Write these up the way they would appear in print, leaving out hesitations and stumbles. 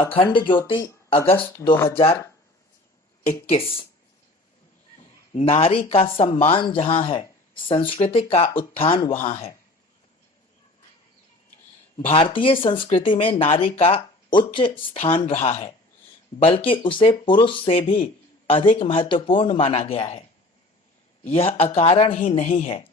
अखंड ज्योति अगस्त 2021। नारी का सम्मान जहां है, संस्कृति का उत्थान वहां है। भारतीय संस्कृति में नारी का उच्च स्थान रहा है, बल्कि उसे पुरुष से भी अधिक महत्वपूर्ण माना गया है। यह अकारण ही नहीं है,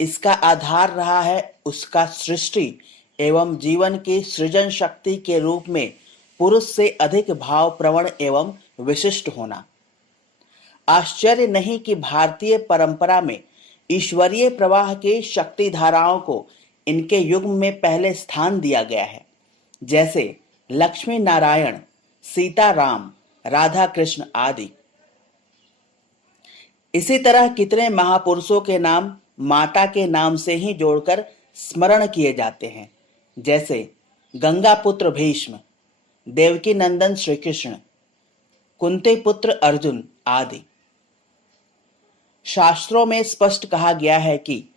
इसका आधार रहा है उसका सृष्टि एवं जीवन की सृजन शक्ति के रूप में पुरुष से अधिक भाव प्रवण एवं विशिष्ट होना। आश्चर्य नहीं कि भारतीय परंपरा में ईश्वरीय प्रवाह की शक्ति धाराओं को इनके युग्म में पहले स्थान दिया गया है, जैसे लक्ष्मी नारायण, सीता राम, राधा कृष्ण आदि। इसी तरह कितने महापुरुषों के नाम माता के नाम से ही जोड़कर स्मरण किए जाते हैं, जैसे गंगा पुत्र भीष्म, देवकी नंदन श्री कृष्ण, कुंती पुत्र अर्जुन आदि। शास्त्रों में स्पष्ट कहा गया है कि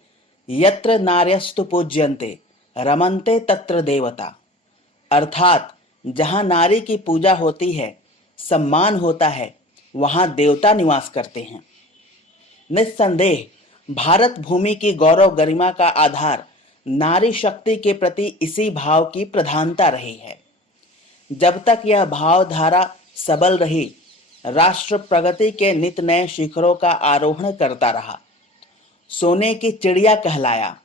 यत्र नार्यस्तु पूज्यन्ते रमन्ते तत्र देवता, अर्थात जहां नारी की पूजा होती है, सम्मान होता है, वहां देवता निवास करते हैं। निस्संदेह भारत भूमि की गौरव गरिमा का आधार नारी शक्ति के प्रति इसी भाव की प्रधानता रही है। जब तक यह भावधारा सबल रही, राष्ट्र प्रगति के नित नए शिखरों का आरोहण करता रहा। सोने की चिड़िया कहलाया,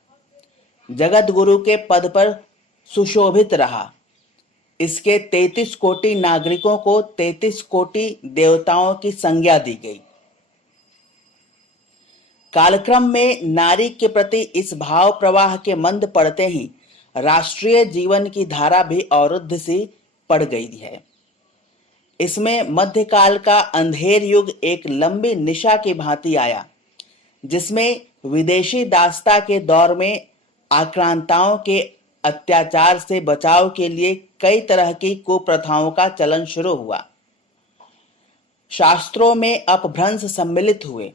जगत गुरु के पद पर सुशोभित रहा। इसके 33 कोटि नागरिकों को 33 कोटि देवताओं की संज्ञा दी गई। कालक्रम में नारी के प्रति इस भाव प्रवाह के मंद पड़ते ही राष्ट्रीय जीवन की धारा भी अवरुद्ध सी पड़ गई है। इसमें मध्यकाल का अंधेर युग एक लंबी निशा की भांति आया, जिसमें विदेशी दासता के दौर में आक्रांताओं के अत्याचार से बचाव के लिए कई तरह की कुप्रथाओं का चलन शुरू हुआ। शास्त्रों में अपभ्रंश सम्मिलित हुए।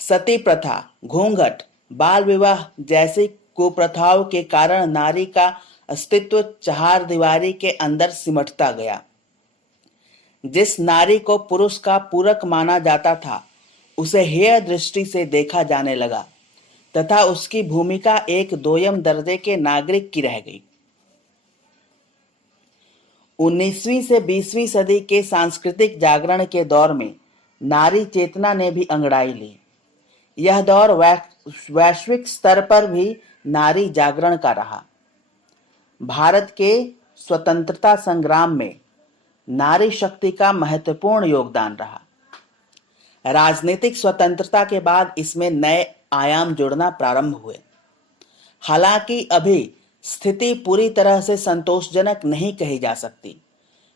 सती प्रथा, घूंघट, बाल विवाह जैसी कुप्रथाओं के कारण नारी का अस्तित्व चार दीवारी के अंदर सिमटता गया। जिस नारी को पुरुष का पूरक माना जाता था, उसे हेय दृष्टि से देखा जाने लगा तथा उसकी भूमिका एक दोयम दर्जे के नागरिक की रह गई। 19वीं से 20वीं सदी के सांस्कृतिक जागरण के दौर में नारी चेतना ने भी अंगड़ाई ली। यह दौर वैश्विक स्तर पर भी नारी जागरण का रहा। भारत के स्वतंत्रता संग्राम में नारी शक्ति का महत्वपूर्ण योगदान रहा। राजनीतिक स्वतंत्रता के बाद इसमें नए आयाम जुड़ना प्रारंभ हुए। हालांकि अभी स्थिति पूरी तरह से संतोषजनक नहीं कही जा सकती,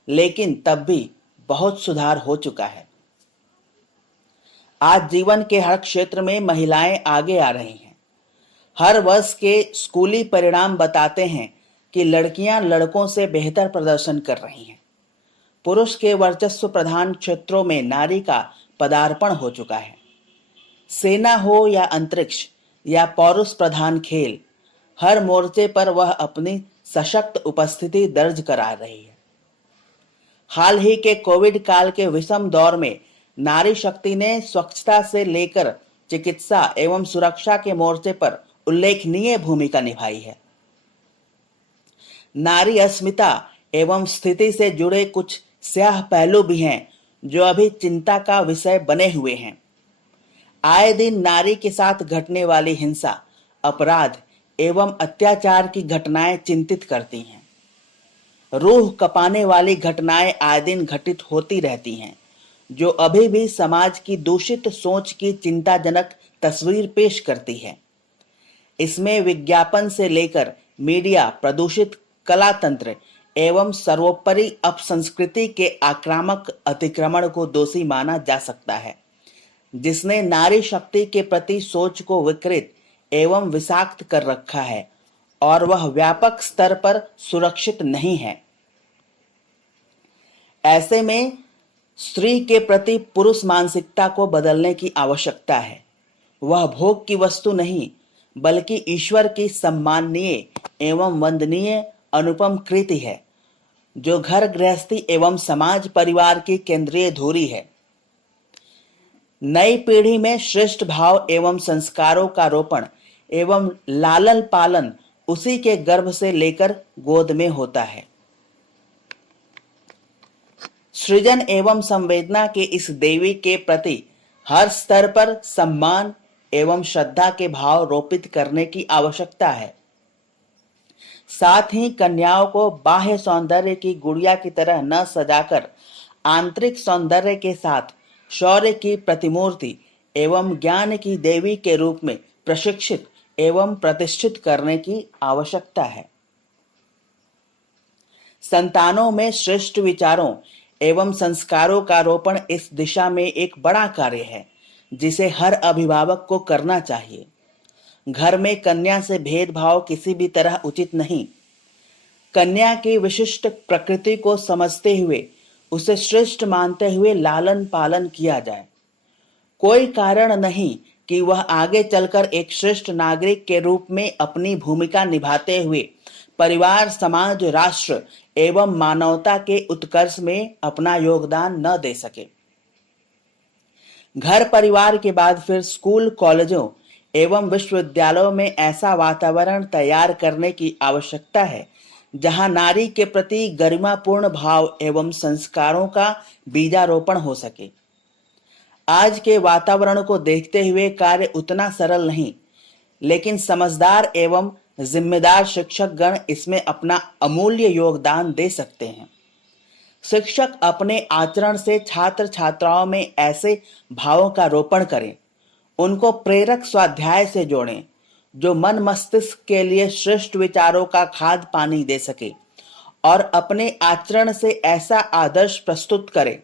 लेकिन तब भी बहुत सुधार हो चुका है। आज जीवन के हर क्षेत्र में महिलाएं आगे आ रही हैं। हर वर्ष के स्कूली परिणाम बताते हैं कि लड़कियां लड़कों से बेहतर प्रदर्शन कर रही हैं। पुरुष के वर्चस्व प्रधान क्षेत्रों में नारी का पदार्पण हो चुका है। सेना हो या अंतरिक्ष या पौरुष प्रधान खेल, हर मोर्चे पर वह अपनी सशक्त उपस्थिति दर्ज करा रही है। हाल ही के कोविड काल के विषम दौर में नारी शक्ति ने स्वच्छता से लेकर चिकित्सा एवं सुरक्षा के मोर्चे पर उल्लेखनीय भूमिका निभाई है। नारी अस्मिता एवं स्थिति से जुड़े कुछ स्याह पहलू भी हैं, जो अभी चिंता का विषय बने हुए हैं। आए दिन नारी के साथ घटने वाली हिंसा, अपराध एवं अत्याचार की घटनाएं चिंतित करती हैं। रूह कपाने वाली घटनाएं आए दिन घटित होती रहती हैं, जो अभी भी समाज की दूषित सोच की चिंताजनक तस्वीर पेश करती है। इसमें विज्ञापन से लेकर मीडिया, प्रदूषित कला तंत्र एवं सर्वोपरि अपसंस्कृति के आक्रामक अतिक्रमण को दोषी माना जा सकता है, जिसने नारी शक्ति के प्रति सोच को विकृत एवं विषाक्त कर रखा है और वह व्यापक स्तर पर सुरक्षित नहीं है। ऐसे में स्त्री के प्रति पुरुष मानसिकता को बदलने की आवश्यकता है। वह भोग की वस्तु नहीं, बल्कि ईश्वर की सम्माननीय एवं वंदनीय अनुपम कृति है। जो घर गृहस्थी एवं समाज परिवार की केंद्रीय धुरी है। नई पीढ़ी में श्रेष्ठ भाव एवं संस्कारों का रोपण एवं लालन पालन उसी के गर्भ से लेकर गोद में होता है। सृजन एवं संवेदना के इस देवी के प्रति हर स्तर पर सम्मान एवं श्रद्धा के भाव रोपित करने की आवश्यकता है। साथ ही कन्याओं को बाह्य सौंदर्य की गुड़िया की तरह न सजाकर आंतरिक सौंदर्य के साथ शौर्य की प्रतिमूर्ति एवं ज्ञान की देवी के रूप में प्रशिक्षित एवं प्रतिष्ठित करने की आवश्यकता है। संतानों में श्रेष्ठ विचारों एवं संस्कारों का रोपण इस दिशा में एक बड़ा कार्य है जिसे हर अभिभावक को करना चाहिए। घर में कन्या से भेदभाव किसी भी तरह उचित नहीं। कन्या की विशिष्ट प्रकृति को समझते हुए उसे श्रेष्ठ मानते हुए लालन पालन किया जाए। कोई कारण नहीं कि वह आगे चलकर एक श्रेष्ठ नागरिक के रूप में अपनी भूमिका निभाते हुए परिवार, समाज, राष्ट्र एवं मानवता के उत्कर्ष में अपना योगदान न दे सके। घर परिवार के बाद फिर स्कूल, कॉलेजों एवं विश्वविद्यालयों में ऐसा वातावरण तैयार करने की आवश्यकता है जहां नारी के प्रति गरिमापूर्ण भाव एवं संस्कारों का बीजारोपण हो सके। आज के वातावरण को देखते हुए कार्य उतना सरल नहीं, लेकिन समझदार एवं जिम्मेदार शिक्षक गण इसमें अपना अमूल्य योगदान दे सकते हैं। शिक्षक अपने आचरण से छात्र छात्राओं में ऐसे भावों का रोपण करें, उनको प्रेरक स्वाध्याय से जोड़ें जो मन मस्तिष्क के लिए श्रेष्ठ विचारों का खाद पानी दे सके, और अपने आचरण से ऐसा आदर्श प्रस्तुत करें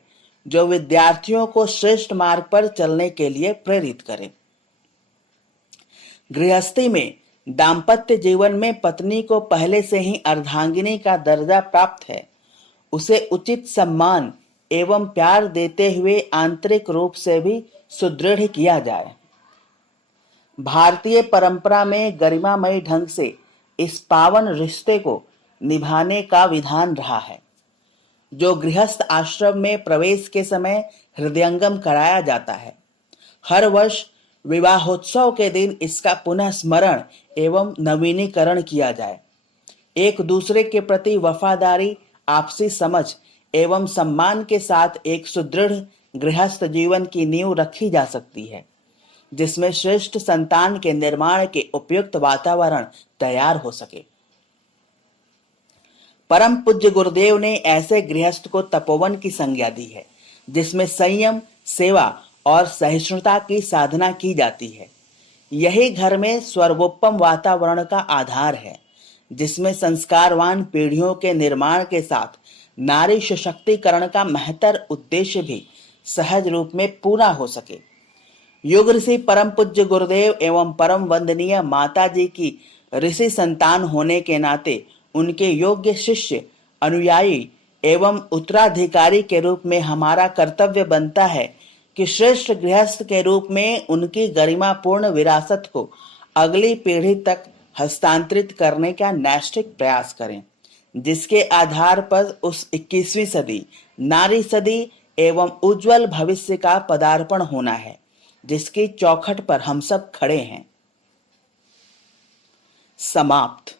जो विद्यार्थियों को श्रेष्ठ मार्ग पर चलने के लिए प्रेरित करे। गृहस्थी में दाम्पत्य जीवन में पत्नी को पहले से ही अर्धांगिनी का दर्जा प्राप्त है। उसे उचित सम्मान एवं प्यार देते हुए आंतरिक रूप से भी सुदृढ़ किया जाए। भारतीय परंपरा में गरिमामयी ढंग से इस पावन रिश्ते को निभाने का विधान रहा है, जो गृहस्थ आश्रम में प्रवेश के समय हृदयंगम कराया जाता है। हर वर्ष विवाहोत्सव के दिन इसका पुनः स्मरण एवं नवीनीकरण किया जाए। एक दूसरे के प्रति वफादारी, आपसी समझ एवं सम्मान के साथ एक सुदृढ़ गृहस्थ जीवन की नींव रखी जा सकती है, जिसमें श्रेष्ठ संतान के निर्माण के उपयुक्त वातावरण तैयार हो सके। परम पूज्य गुरुदेव ने ऐसे गृहस्थ को तपोवन की संज्ञा दी है, जिसमें संयम, सेवा और सहिष्णुता की साधना की जाती है। यही घर में सर्वोत्तम वातावरण का आधार है, जिसमें संस्कारवान पीढ़ियों के निर्माण के साथ नारी सशक्तिकरण का महत्तर उद्देश्य भी सहज रूप में पूरा हो सके। युग ऋषि परम पूज्य गुरुदेव एवं परम वंदनीय माता जी की ऋषि संतान होने के नाते उनके योग्य शिष्य, अनुयायी एवं उत्तराधिकारी के रूप में हमारा कर्तव्य बनता है कि श्रेष्ठ गृहस्थ के रूप में उनकी गरिमापूर्ण विरासत को अगली पीढ़ी तक हस्तांतरित करने का नैष्ठिक प्रयास करें, जिसके आधार पर उस 21वीं सदी नारी सदी एवं उज्जवल भविष्य का पदार्पण होना है, जिसकी चौखट पर हम सब खड़े हैं। समाप्त।